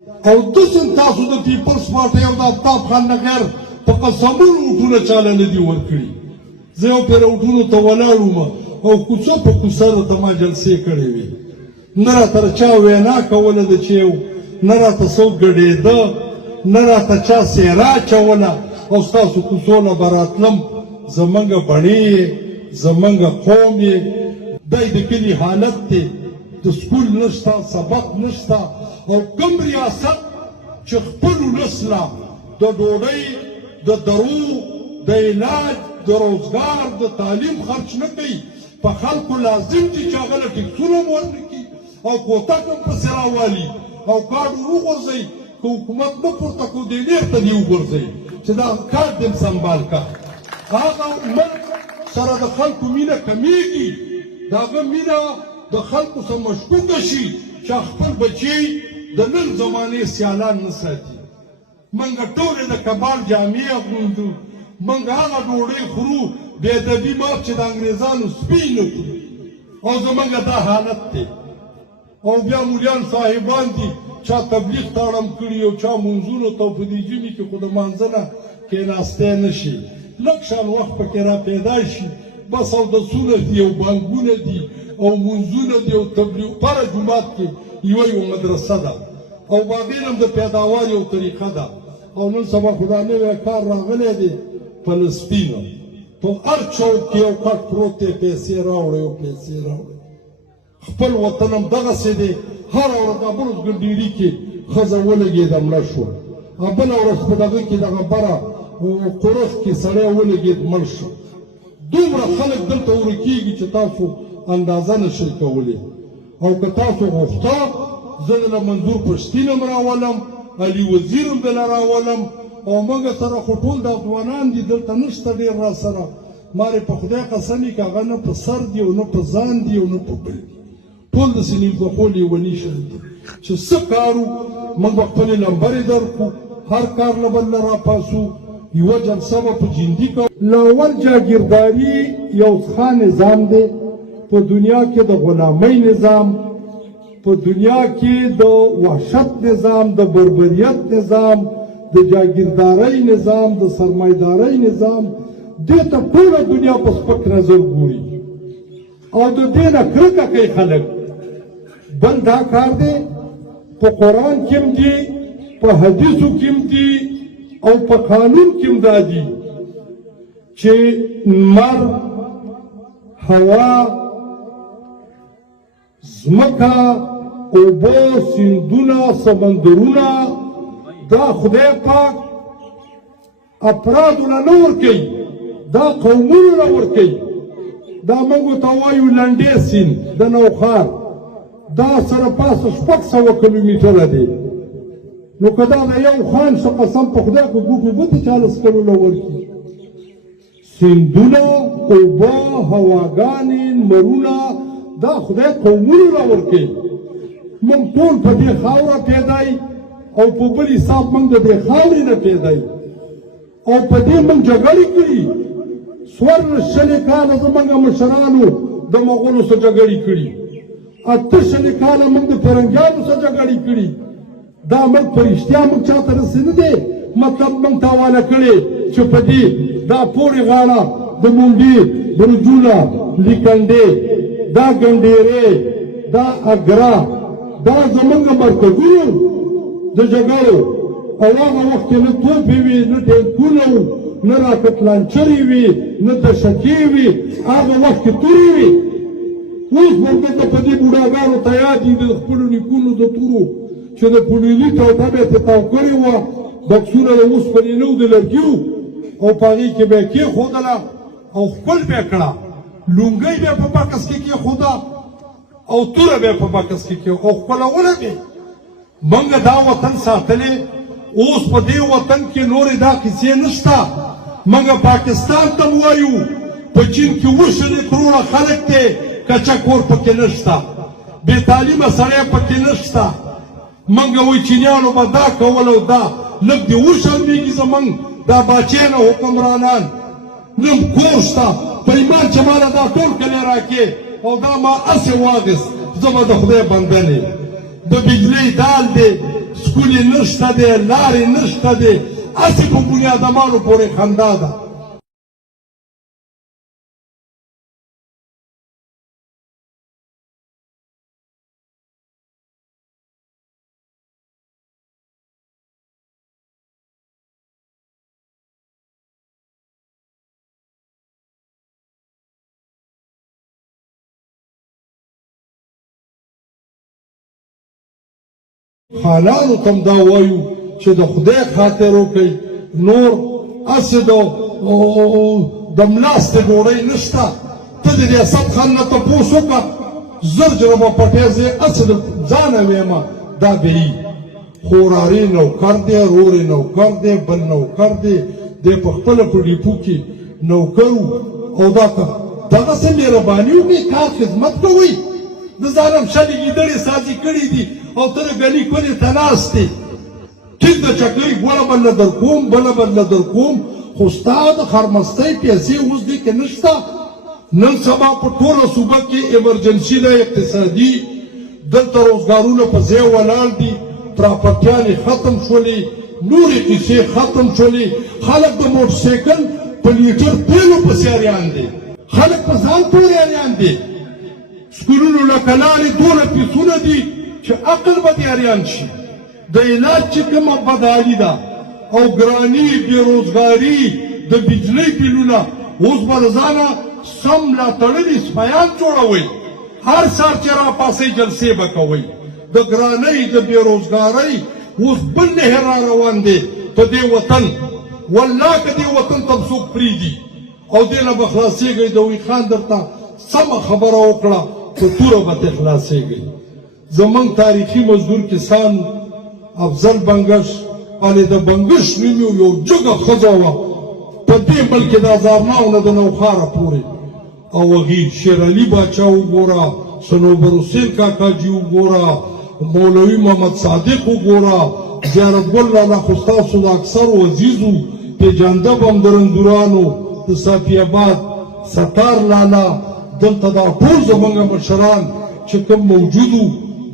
او دسم تاسو د پیپلز پارټۍ او د آفتاب خان نګر په قسمونو اټونه چاله نه دي ورکړي. زه یو پېره اټونو ته ولاړ وم او کوڅه په کوڅه راته ما جلسې کړې وې. نه راته چا وینا کوله د چې نه راته څوک ګډېده نه راته چا څېره اچوله او ستاسو کوڅو نه به راتلم زمونږ بڼې یې زمونږ قوم یې دی د کلي حالت دی د سکول نشته سبق نشته او کوم ریاست چې خپل ولس له د ډوډۍ د درو د علاج د روزګار د تعلیم خرچ نه کوي په خلکو لازم دي چې هغه له ټکسونه هم ورنکړي او کوتک هم پسې راوالي او کارډ وغورځوي که حکومت نه پورته کړو دې ډېر ته دې وغورځوي چې دا کار دې سنبال کړه. هغه ملک سره د خلکو مینه کمیږي د هغه مینه د خلکو سره مشکوکه شي چې خپل بچي د نن زمانې سیالان نه ساتي. موږ ټولې د کبال جامې اغوندو موږ هغه ډوډۍ خورو بې ادبي مار چې د انګریزانو سپي نه خوري او زموږ دا حالت دی. او بیا مولیان صاحبان دي چا تبلیغ تاړم کړي او چا منځونو ته په دې ژمي کې خو د مانځه نه کېناستی نه شي لږ شان وخت پکې را پیدا شي بس اودسونه دي او بانکونه دي او منځونه دي او تبلیغ هره جومات کې یوه مدرسه ده او باغین هم د پیداوار یو طریقه ده. او نن سبا خو دا نوی کار راغلی دی فلسطین په هر چوک کې یو کټ پروت دی پیسې راوړئ او پیسې راوړئ. خپل وطن هم دغسې دی هره ورځ د بلوز ګنډېري کې ښځه ولګېده مړه شوه بله ورځ په دغه کې دغه بره قرص کې سړی ولګېد مړ شو. دومره خلک دلته ورکېږي چې تاسو اندازه نشئ کولی. او که تاسو غوښته زه دله منظور پښتین هم راولم علي وزیر هم دله راولم او موږ سره خو ټول د افغانان دي دلته نشته ډېر را سره مارې په خدای قسم یې که هغه نه په سر دي او نه په ځان دي او نه په بل دي ټول داسې نیمګړخو لیوني شان دي چې څه کار وو موږ به خپلې لمبرې درکړو هر کار له بل نه راپاسو یوه جلسه به په جندي کوو. له اول جاګیرداري یو ښه نظام دی په دنیا کې د غلامۍ نظام په دنیا کې د وحشت نظام د بربریت نظام د جاګیردارۍ نظام د سرمایه‌دارۍ نظام دې ته ټوله دنیا په سپک نظر ګوري او د دې نه کرکه کوي خلک. بل دا کار دی په قرآن کې هم دي په حدیثو کې هم دي او په قانون کې هم دا دي چې لمر هوا ځمکه اوبه سیندونه سمندرونه دا خدای پاک افرادو له نه ورکوي دا قومونو له ورکوي. دا موږ ورته وایو لنډې سیند د نوښار دا سره پاسه 600 کیلومتره دی. نو که دا د یو خان شه قسم په خدای که ګوټې ګوتې چاله څکلو له ورکړي. سیندونه اوبه هواګانې لمرونه دا خدای قومونو له ورکوي. موږ ټول په دې خاوره پیدا یو او په بل حساب موږ د دې خاورې نه پیدا یو او په دې موږ جګړې کړي. 14 کاله زموږ مشرانو د مغولو سره جګړې کړي 8 کاله موږ د فرنګیانو سره جګړې کړي. دا موږ په رښتیا موږ چاته رسې نه دی مطلب موږ تاواله کړې چې په دې دا پورې غاړه د منډې برجونه لیکنډې دا ګنډېرې دا اګرا دا زموږ مرکزونو د جګړو او هغه وخت کې نه توپې وي نه ټینکونه وو نه راکټ لانچرې وي نه دشکې وي هغه وخت کې تورې وي. اوس موږ ته په دې بوډاګانو ته یاد دي د خپلو نیکونو د تورو چې د پولیني ټوټه به یې تاو کړې وه بکسونه د اوسپنې نه وو د لرګي وو او په هغې کې به یې کېښودله او خپل به یې کړه لونګۍ به یې په بکس کې کېښوده او توره به یې په بکس کې کېښوده او خپلوله به موږ دا وطن ساتلی. اوس په دې وطن کې نورې دا کیسې نشته. موږ پاکستان ته وایو په چین کې 7 کروڑه خلک دی کچه کور پکې نشته بې تعلیمه سړی پکې نشته. موږ وایو چینیانو به دا کول او دا لږ دې وشرمېږي زموږ دا باچیان او حکمرانان نن کور شته په ایمان چې ماله دا ټول کلی راکې او دا ما هسې واخیست زه به د خدای بنده نه د بجلی دال دی سکولې نشته دی لارې نشته دی هسې په بنیادمانو پورې خندا ده خانانو تم دا وایو چې د خدای خاطر وکړئ نور هسې د ملاستې ډوډۍ نشته ته د ریاست خان نه تپوس وکړه زر جربه پټی زه هسې د ځانه ویمه دا به یي خورارې نوکر دی رورې نوکر دی بل نوکر دی دی په خپله په ډیپو کې نوکر او دا دغسې مهرباني وکړئ کار خدمت کوئ د ځانم شلې ګیدړې سازي کړي دي او ته د ګلي کونې ته ناست دی ټیک د چکۍ ګوړه به نه در کوم بله به نه در کوم خو ستا د خرمستۍ پیسې اوس دې کې نشته نن سبا په ټوله صوبه کې ایمرجنسي ده اقتصادي دلته روزګارونه په ځای ولاړ دي پراپرټیانې ختم شولې نورې کیسې ختم شولې خلک د موټرسایکل په لیټر تیلو پسې اریان دي خلک په ځان پورې اریان دي سکولونو لکه لارې دونه پیسونه دي چې عقل به دې اریان شي د علاج چې کومه بدحالي ده او ګراني بېروزګاري د بجلۍ بلونه اوس به د ځانه سم لا تړلي سپیان جوړوئ هر سهار چې راپاسئ جلسې به کوئ د ګرانۍ د بېروزګارۍ اوس بل نهر را روان دی په دې وطن والله که دې وطن ته څوک پرېږدي او دې نه به خلاصېږئ د وی خان درته سمه خبره وکړه په توره به ترې خلاصېږئ زمونږ تاریخي مزدور کسان افضل بنګش انې د بنګش نوم یو جګه ښځه وه په دې ملک د هزارناو نه د نوخاره پورې او هغې شیر علي باچا وګوره صنوبر حسین کاکاجي وګوره مولوي محمد صادق وګوره زیارتګل لالا خو ستاسو د اکثرو عزیزو پېژانده به هم د رندورانو د صافي آباد ستار لالا دلته دا ټول زموږ مشران چې کوم موجودو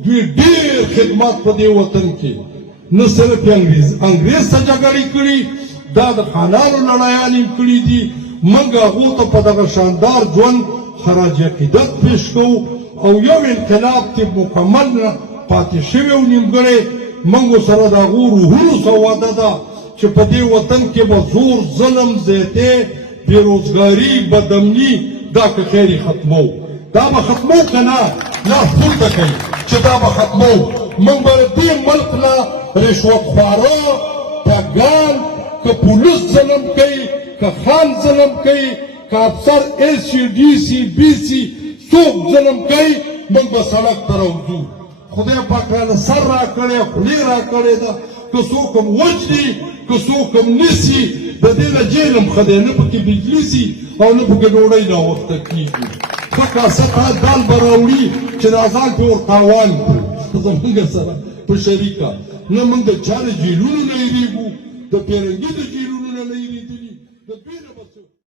دوی ډېر خدمات په دې وطن کې نه صرف انګریز ته جګړې کړي دا د خانانو لړیانې کړي دي موږ هغو ته په دغه شاندار ژوند خراج عقیدت پیش کوو او یو انقلاب ته مکمل پاتې شوی او نیمګړی موږ سره د هغو روحونو سره وعده ده چې په دې وطن کې به زور ظلم زیاتې بېروزګاري بدامني دا که خیرې ختمو دا به ختمو که نه لاس پورته کوي چې دا به ختمو موږ به دې ملک نه رشوتخواره ټګان که پولیس ظلم کوي که خان ظلم کوي که افسر ایس سی ډي سي بي سي څوک ظلم کوي موږ به سړک ته راوځو خدای پاک رانه سر راکړی خولې راکړې ده که څوک هم وجني که څوک هم نیسي د دې نه جیل هم ښه دی نه پکې بجلي سي او نه پکې ډوډۍ ناوخته کېږي ښه کاسه دال به راوړي چې دا ځان پې ور تاوان کړو زموږ سره په شریکه نه موږ د چا د جیلونو نه هېرېږو د پیرنګي د